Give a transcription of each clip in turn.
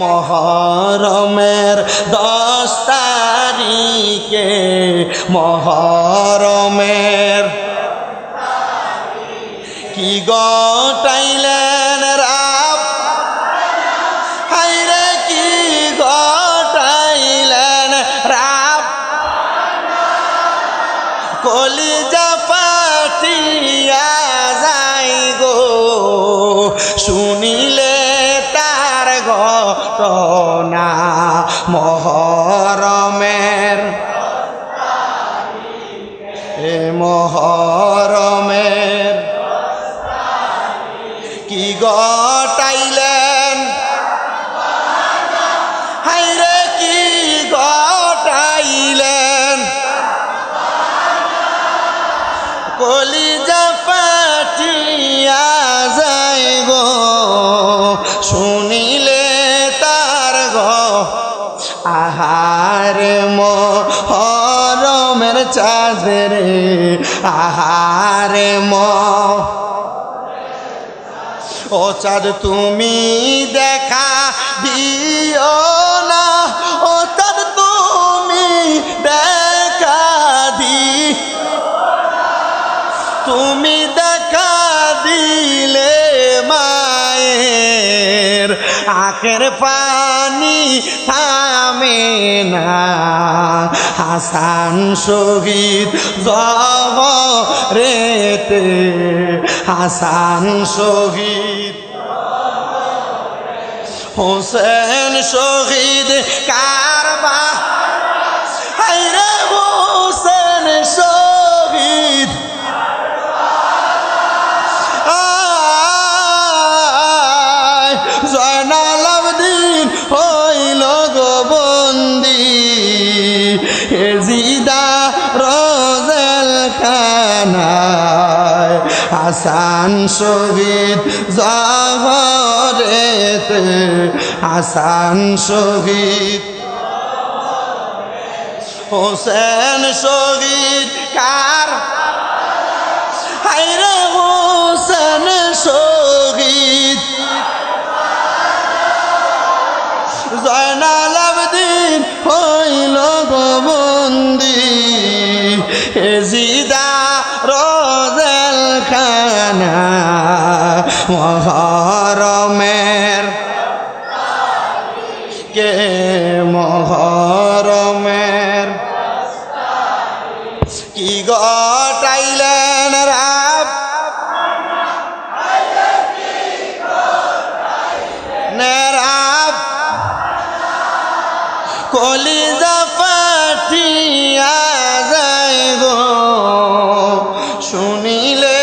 মহরমের 10 তারিখে মহরমের কি গটাইলেন রাব হাইরে কি গটাইলেন রাব কলিজা ফাটিয়া যাই গো শুনিলে তার ঘটনা মহরমের মহরমের কি গটাইলেন হাইরে কি গটাইলেন কলিজা ফাটিয়া যায় গো শুনিলে তার আহার মহরমের চাঁদরে আহার ও চাঁদ তুমি দেখা দিও না ও চাঁদ তুমি দেখা তুমি দেখা দিলে মায়ের আখের পানি থামে না হাসান শহীদ জবরেতে হাসান শহীদ হোসেন শহীদ কারবা হায়রে হোসেন শহীদ জয়নাল আবদিন হইল গো বন্দি এজিদা রোজেল খানায় হাসান শহীদ জবরেতে হাসান শহীদ হোসেন শহীদ কার হায়রে হোসেন শহীদ জয়নাল আবদিন হইল গো বন্দি এজিদা রোজেল খানা মহরমের কে মহরমের কি গটাইলেন রাব নেরাব কলিজা ফাটিয়া যায় গো শুনিলে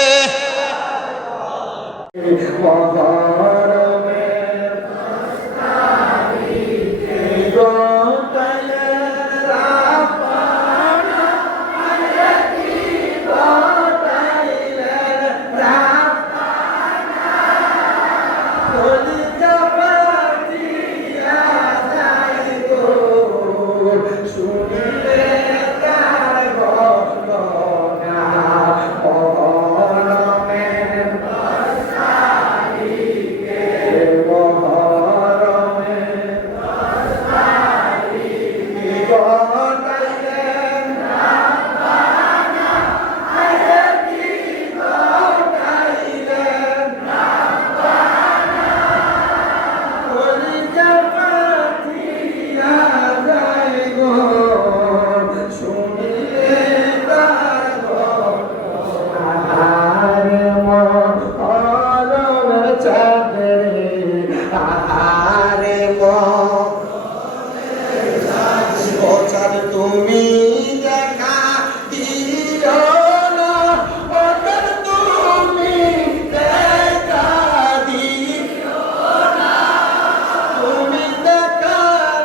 তুমি দেখা দিও না ওদের তুমি দেখা দিও না তুমি দেখা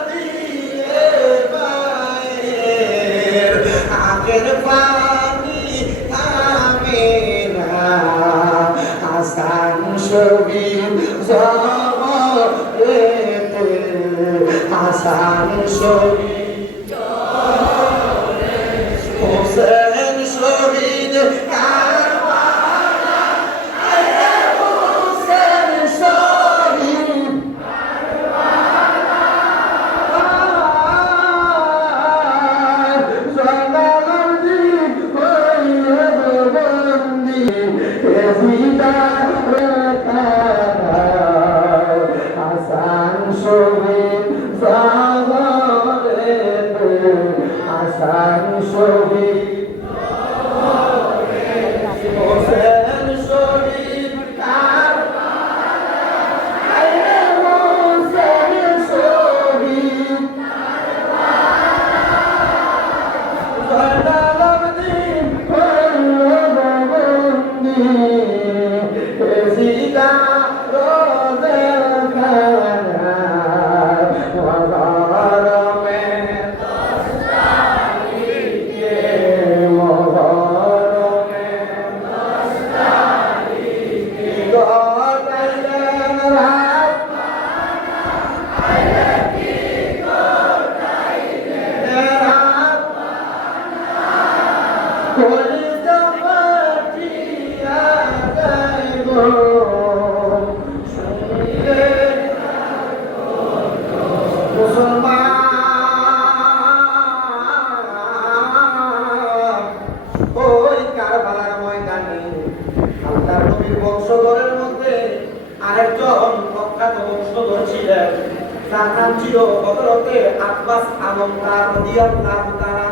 দিলে মায়ের আগের পানি থামে না হাসান শহীদ জবরেতে হাসান শহীদ হোসেন শহীদ কারবালা হোসেন শহীদ কারবালা শহীদ জহরেতে হাসান শহীদ হোসেন শহীদ বংশধরের মধ্যে আরেকজন প্রখ্যাত বংশধর ছিলেন, তার নাম ছিল হযরতে আব্বাস আলমদার রাদিয়াল্লাহু তাআলা।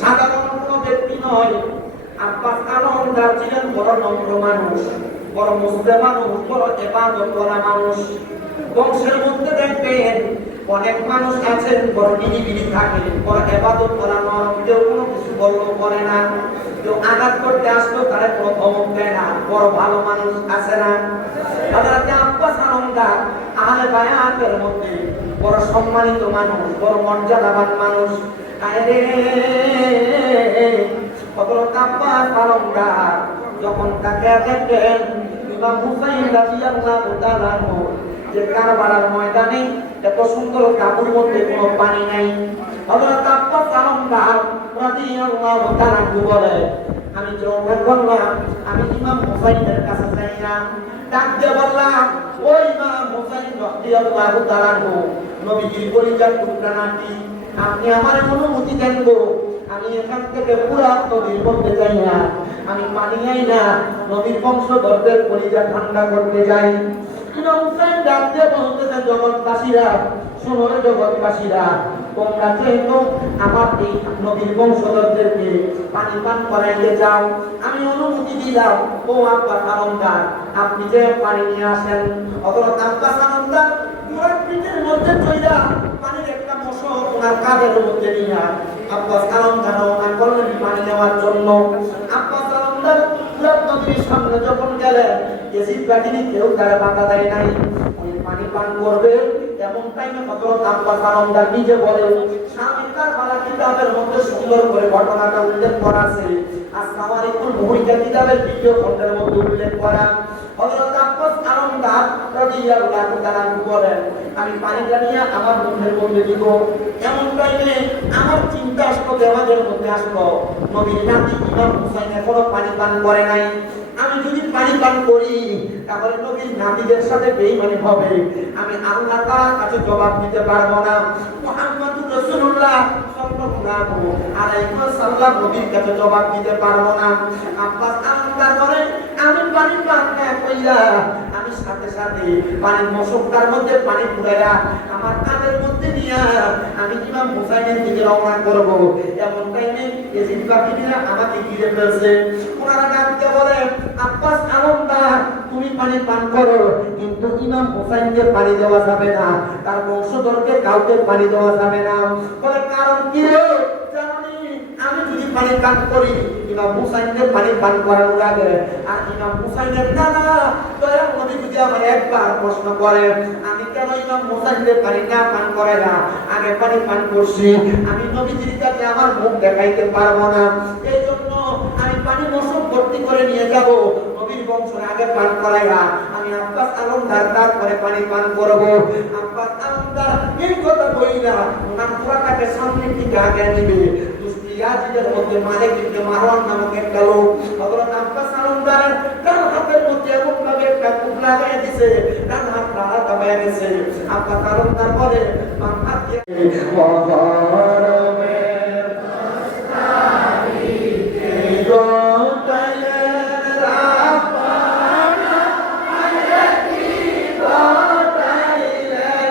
সাধারণ কোনো ব্যক্তি নয়, আব্বাস আলমদার ছিলেন বড় নম্র মানুষ, বড় মুসলিম মানুষ, বড় ইবাদত করা মানুষ। বংশের মধ্যে দেখবেন অনেক মানুষ আছেন বড় নিরিবিলি থাকে, বড় ইবাদত করা নয়, কেউ কোনো কিছু বললেও করে না, কেউ আঘাত করতে আসলো তারা কোনো ধমক দেয় না, বড় ভালো মানুষ আছে না? হযরতে আব্বাস আলমদার আহলে বায়াতের মধ্যে বড় সম্মানিত মানুষ, বড় মর্যাদাবান মানুষ। আরে হযরতে আব্বাস আলমদার যখন তাকে দেখেন ইমাম হুসাইন রাদিয়াল্লাহু তাআলা যে কারবালার ময়দানে এত সুন্দর কাবুর মধ্যে কোনো পানি নাই, হযরত আব্বাস আলমদার রাদিয়াল্লাহু তাআলা বলে, আমি যখন বললাম আমি ইমাম হুসাইনের কাছে যাই না, ডাক দিয়ে বললাম ও ইমাম হুসাইন রাদিয়াল্লাহু তাআলা নবীজির পরিচয় টুকরা নাকি, আপনি আমার অনুমতি দেন গো, আমি এখান থেকে পুরা নদীর মধ্যে যাই না, আমি পানি আই না, নবীর বংশধরদের পরিচয় ঠান্ডা করতে যাই। ইমাম হুসাইন ডাক দিয়ে বলতেছে, জগৎবাসীরা শোনো রে জগৎবাসীরা, তোমরা যেহেতু আমার এই নবীর বংশধরদেরকে পানি পান করাইতে যাও, আমি অনুমতি দিলাম, ও আব্বাস আলমদার আপনি যে পানি নিয়ে আসেন। অথবা আব্বাস আলমদার পুরা পিঠের মধ্যে চইলা পানির একটা মশক ওনার কাঁধের মধ্যে নিয়ে আব্বাস আলমদার রওনা করলেন পানি নেওয়ার জন্য। আব্বাস আলমদার পুরা নদীর সামনে যখন গেলেন, এসিড বাহিনী কেউ তারা বাধা দেয় নাই, উনি পানি পান করবে। এমন টাইমে হযরত আব্বাস আলমদার নিজে বলে, স্বামী কারবালা কিতাবের মধ্যে সুন্দর করে ঘটনাটা উল্লেখ করা আছে, আসমাউল মুহিতা কিতাবের দ্বিতীয় খণ্ডের মধ্যে উল্লেখ করা। হযরত আব্বাস আলমদার রাদিয়াল্লাহু তাআলা বলেন, আমি পানিটা নিয়ে আমার মুখের মধ্যে দিব। এমন টাইমে আমার চিন্তা আসলো, দেওয়াজের মধ্যে আসলো, নবীর নাতি ইমাম হুসাইন এখনো পানি পান করে নাই, আমি যদি পানি পান করি তাহলে নবীর নাতিদের সাথে বেঈমানি হবে, আমি আল্লাহ তাআলার কাছে জবাব দিতে পারবো না। মুহাম্মদুর রাসূলুল্লাহ সাল্লাল্লাহু আলাইহি ওয়াসাল্লাম নবীর কাছে জবাব দিতে পারবো না। আব্বাস আলমদার বলে, আমি পানি পান না কইরা আমি সাথে সাথে পানির মশকটার মধ্যে পানি পুরাইয়া আমার কাঁধের মধ্যে নিয়া আমি ইমাম হুসাইনের দিকে রওনা করব। এমন টাইমে এজিদ বাহিনীরা আমাকে ঘিরে ফেলছে। ওনারা ডাকতে বলে, আব্বাস আলমদার তুমি পানি পান করো, কিন্তু ইমাম হুসাইনকে পানি দেওয়া যাবে না, তার বংশধরকে কাউকে পানি দেওয়া যাবে না। বলে কারণ কি রে? জানি আমি যদি পানি পান করি ইমাম হুসাইনকে পানি পান করানো লাগে, আর ইমাম হুসাইনের দাদা দয়াল নবী যদি আমার একবার প্রশ্ন করে আমি কেন ইমাম হুসাইনকে পানি না পান করে না, আগে পানি পান করছি, আমি নবীজির কাছে আমার মুখ দেখাইতে পারবো না, এই জন্য আমি পানি মশক ভর্তি করে নিয়ে যাব, নবীর বংশের আগে পান করাইয়া আমি আব্বাস আলমদার তারপরে পানি পান করব। আব্বাস আলমদার এই কথা বইলা ওনার পুরাটাকে সামনের দিকে আগে নিবে। ইয়াজিদের মধ্যে মালিক ইবনে মারওয়ান নামক একটা লোক হযরত আব্বাস আলমদারের ডান হাতের মধ্যে এমন ভাবে একটা কুপ লাগায় দিয়েছে, ডান হাত কাটা দাবায় গেছে। আব্বাস আলমদার বলে, বাম হাত দিয়ে মহরমের দস্তানিতে গোটাইলেন রাব্বানা আয়াতি গোটাইলেন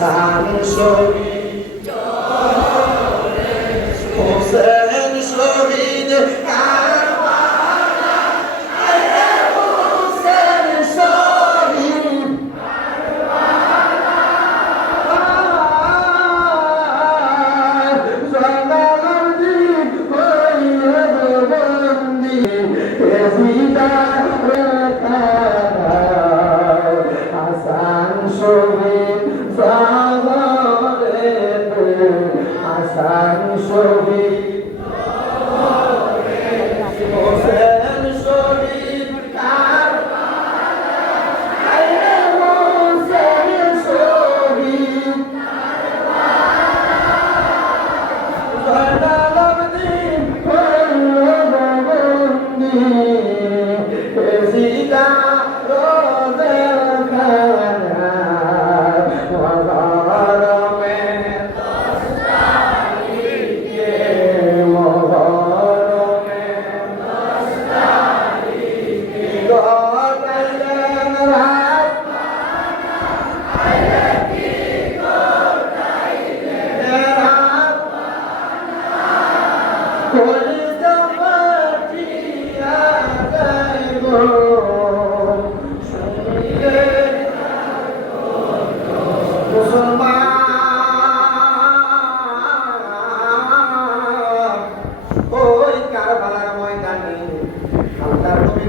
হাসান শহীদ হোসেন শহীদ কারবালা হোসেন শহীদ হাসান শহীদ হাসান শহীদ হোসেন শহীদ হোসেন শহীদ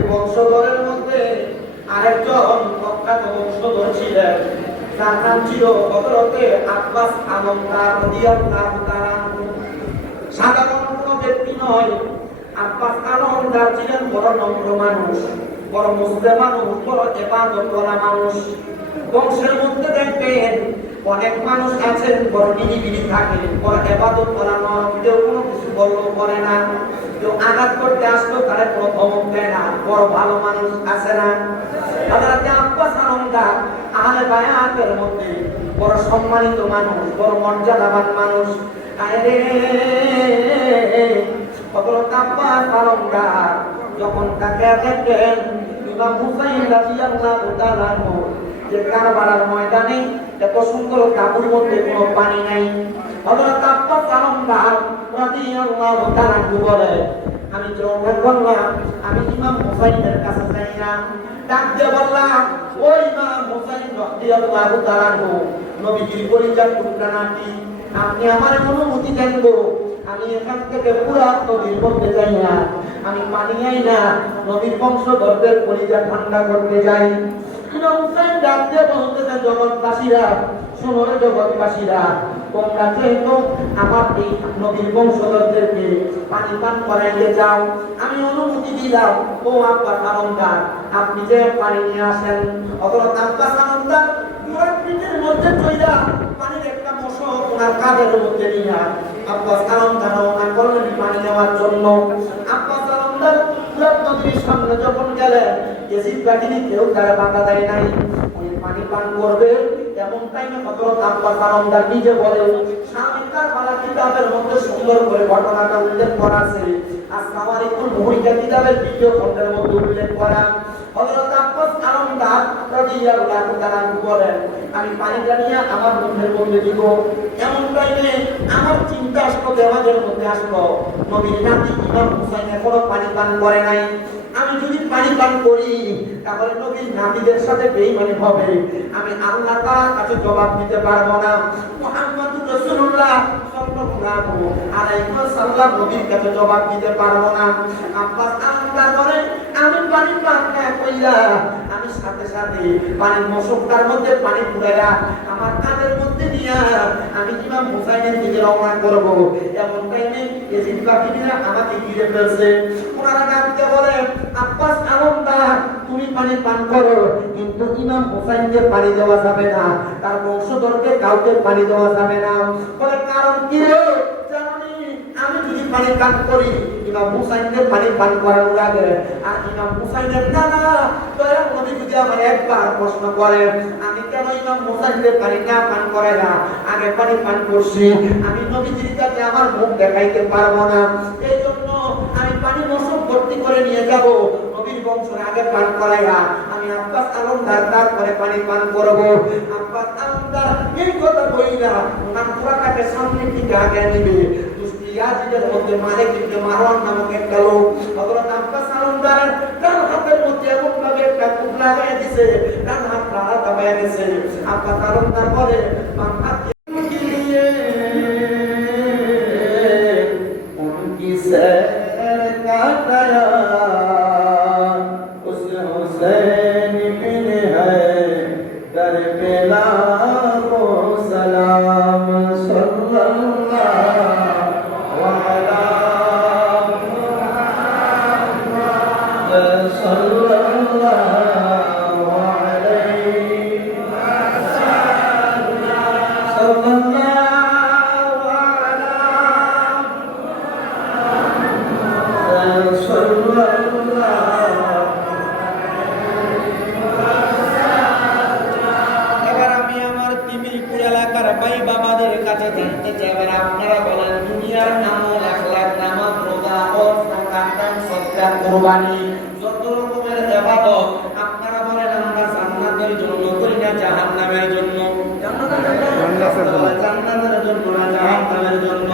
বংশধরের মধ্যে আরেকজন প্রখ্যাত বংশধর ছিলেন, তার নাম ছিল হযরতে আব্বাস আলমদার রাদিয়াল্লাহু তাআলা। সাধারণ কোনো ব্যক্তি নয়, আব্বাস আলমদার ছিলেন বড় নম্র মানুষ, বড় মুসলিম মানুষ, বড় ইবাদত করা মানুষ। বংশের মধ্যে দেখবেন অনেক মানুষ আছেন বড় নিরিবিলি থাকে, বড় ইবাদত করা নয়, কেউ কোনো কিছু বললেও করে না, কেউ আঘাত করতে আসলো তারা কোনো ধমক দেয় না, বড় ভালো মানুষ আছে না? হযরতে আব্বাস আলমদার আহলে বায়াতের মধ্যে বড় সম্মানিত মানুষ, বড় মর্যাদাবান মানুষ। আরে হযরতে আব্বাস আলমদার যখন তাকে দেখলেন ইমাম হুসাইন রাদিয়াল্লাহু তাআলা যে কারবালার ময়দানে এত সুন্দর কাপড় মধ্যে কোনো পানি নাই, হযরত আব্বাস আলমদার রাদিয়াল্লাহু তাআলা বলে, আমি যখন বললাম আমি ইমাম হুসাইনের কাছে যাই না, ডাক দিয়ে বললাম ওই ইমাম হুসাইন রাদিয়াল্লাহু তাআলা নবীজির পরিচয় টুকরা নাকি, আপনি আমার অনুমতি দেন গো, আমি এখান থেকে পুরা নদীর মধ্যে যাই না, আমি পানি আই না, নবীর বংশধরদের পরিচয় ঠান্ডা করতে যাই। ইমাম হুসাইন ডাক দিয়ে বলতেছে, জগৎবাসীরা শোনো রে জগৎবাসীরা, তোমরা যেহেতু আমার এই নবীর বংশধরদেরকে পানি পান করাইতে যাও, আমি অনুমতি দিলাম, ও আব্বাস আলমদার আপনি যে পানি নিয়ে আসেন। অথচ আব্বাস আলমদার পুরো পিঠের মধ্যে চইলা পানির একটা মশক ওনার কাঁধের মধ্যে নিয়ে আব্বাস আলমদার রওনা করলেন পানি নেওয়ার জন্য। আব্বাস আলমদার পুরো নদীর সামনে যখন গেলেন, এসিড বাহিনী কেউ তারা বাধা দেয় নাই, উনি পানি পান করবে এমন টাইমে হযরত আব্বাস আলমদার নিজে বলে, স্বামী কারবালা কিতাবের মধ্যে সুন্দর করে ঘটনাটা উল্লেখ করা আছে, আসমাওয়ারিকুল মুহিতা কিতাবের দ্বিতীয় খণ্ডের মধ্যে উল্লেখ করা। হযরত আব্বাস আলমদার রাদিয়াল্লাহু তাআলা বলেন, আমি পানিটা নিয়ে আমার মুখের মধ্যে দিব, এমন টাইমে আমার চিন্তা আসলো, দেওয়াজের মধ্যে আসলো, নবীর নাতি ইমাম হুসাইন এখনো পানি পান করে নাই, আমি যদি পানি পান করি তাহলে নবীর নাতিদের সাথে বেঈমানি হবে, আমি আল্লাহ তাআলার কাছে জবাব দিতে পারবো না, মুহাম্মদুর রাসূলুল্লাহ সাল্লাল্লাহু আলাইহি ওয়াসাল্লাম নবীর কাছে জবাব দিতে পারবো না। আব্বাস আলমদার বলে, আমি পানি পান না কইরা আমি সাথে সাথে পানির মশকটার মধ্যে পানি পুরাইয়া আমার কাঁধের মধ্যে নিয়ে আমি ইমাম হুসাইনের দিকে রওনা করব। এমন টাইমে এজিদ বাহিনীরা আমাকে ঘিরে ফেলছে, ওনারা ডাকতে বলে, আব্বাস আলমদার তুমি পানি পান করো, কিন্তু ইমাম হুসাইনকে পানি দেওয়া যাবে না, তার বংশধরকে কাউকে পানি দেওয়া যাবে না। বলে কারণ কি রে? জানি আমি যদি পানি পান করি ইমাম হুসাইনকে পানি পান করানো লাগে, আর ইমাম হুসাইনের দাদা দয়া নবী যদি আমার একবার প্রশ্ন করে আমি কেন ইমাম হুসাইনকে পানি না পান করে না, আগে পানি পান করছি, আমি নবীজির কাছে আমার মুখ দেখাইতে পারবো না, এই জন্য আমি পানি মশক ভর্তি করে নিয়ে যাব, নবীর বংশের আগে পান করাইয়া আমি আব্বাস আলমদার তারপরে পানি পান করব। আব্বাস আলমদার এই কথা বইলা ওনার পুরাটাকে সামনের দিকে আগে নিবে। ইয়াজিদের মধ্যে মালিক ইবনে মারওয়ান নামক একটা লোক হযরত আব্বাস আলমদারের ডান হাতের মধ্যে এমন ভাবে একটা কুপ লাগায় দিয়েছে, ডান হাত রাড়া দাবায় গেছে। আব্বাস আলমদার বলে বাম হাত দিয়ে উনকি সর কাটায়া উস হুসैन मिले है करबला को सलाम কুরবানি যত রকমের ইবাদত আপনারা বলেন আমরা জান্নাতের জন্য করি না জাহান্নামের জন্য? জান্নাতের জন্য না জাহান্নামের জন্য?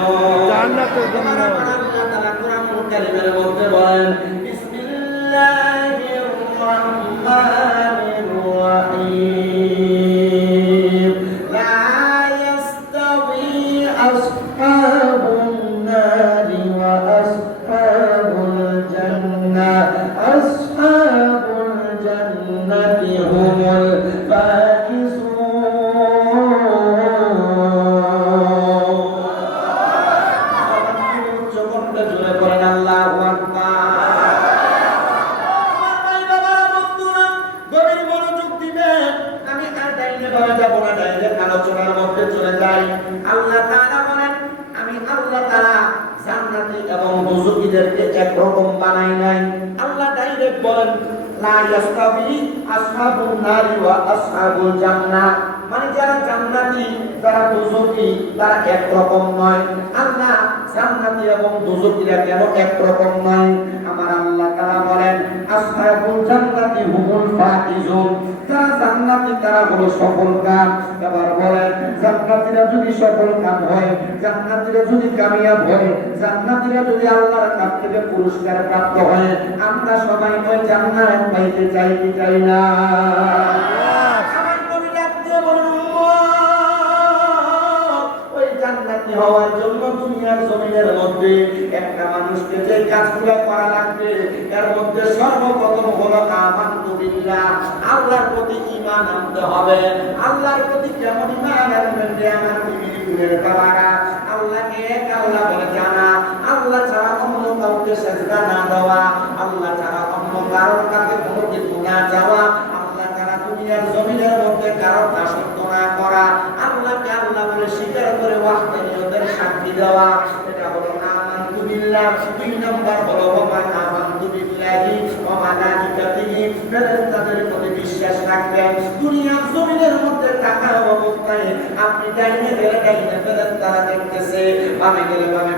জান্নাতের জন্য। আল্লাহ তাআলা কোরআনুল কারীমের মধ্যে বলেন বিসমিল্লাহির রাহমানির রাহিম লা ইয়াস্তাবি আসহাবুন নারি ওয়া আসহাবুল জান্নাহ আসহাবুল জান্নাতি হুমুল একরকম বানাই নাই। আল্লাহ ডাইরেক্ট বলেন লা ইয়াস্তাবি আসহাবুন নারি ওয়া আসহাবুল জান্নাহ, মানে যারা জান্নাতি যারা দোজখী তারা একরকম নয়। আল্লাহ জান্নাতি এবং দোজখীরা কেন একরকম নয়? আমার আল্লাহ তাআলা বলেন আসহাবুল জান্নাতি হুমুল ফাইজুন, যারা জান্নাতি তারা হলো সফলকাম। এবার বলেন জান্নাতীরা যদি সফলকাম হয়, জান্নাতীরা যদি কামিয়াব হয়, জান্নাতীরা যদি আল্লাহর কাছ থেকে পুরস্কার প্রাপ্ত হয়, আমরা সবাই ওই জান্নাত পাইতে চাই কি চাই না? আমার নবী ডাক দিয়ে বলেন ওই জান্নাতি হওয়ার জন্য দুনিয়ার জমিনের মধ্যে একটা মানুষকে যে কাজগুলো করা লাগবে এর মধ্যে সর্বপ্রথম হলো আমানতু বিল্লাহ, আল্লাহর প্রতি ঈমান আনতে হবে। আল্লাহর প্রতি কেমন ঈমান আনবেন? যে আমার পৃথিবীর বাবারা আল্লাহ এক, আল্লাহ বলে জানা, আল্লাহ ছাড়া অন্য কাউকে সেজদা না দেওয়া, আল্লাহ ছাড়া অন্য কারোর কাছে কোনো কিছু না চাওয়া, আল্লাহ ছাড়া দুনিয়ার জমিনের মধ্যে কারোর দাসত্ব না করা, আল্লাহকে আল্লাহ বলে স্বীকার করে ওয়াহদানিয়তের সাক্ষী দেওয়া, এটা হলো আমানতু বিল্লাহ। 2 নম্বর হলো আমানতু বিল্লাহি ওয়া মালাইকাতিহি, ফেরেশতাদের প্রতি বিশ্বাস রাখবেন। দুনিয়ার জমিনের মধ্যে থাকা অবস্থায় আপনি ডাইনে গেলে ডাইনে ফেরেশতারা দেখতেছে, বামে গেলে বামে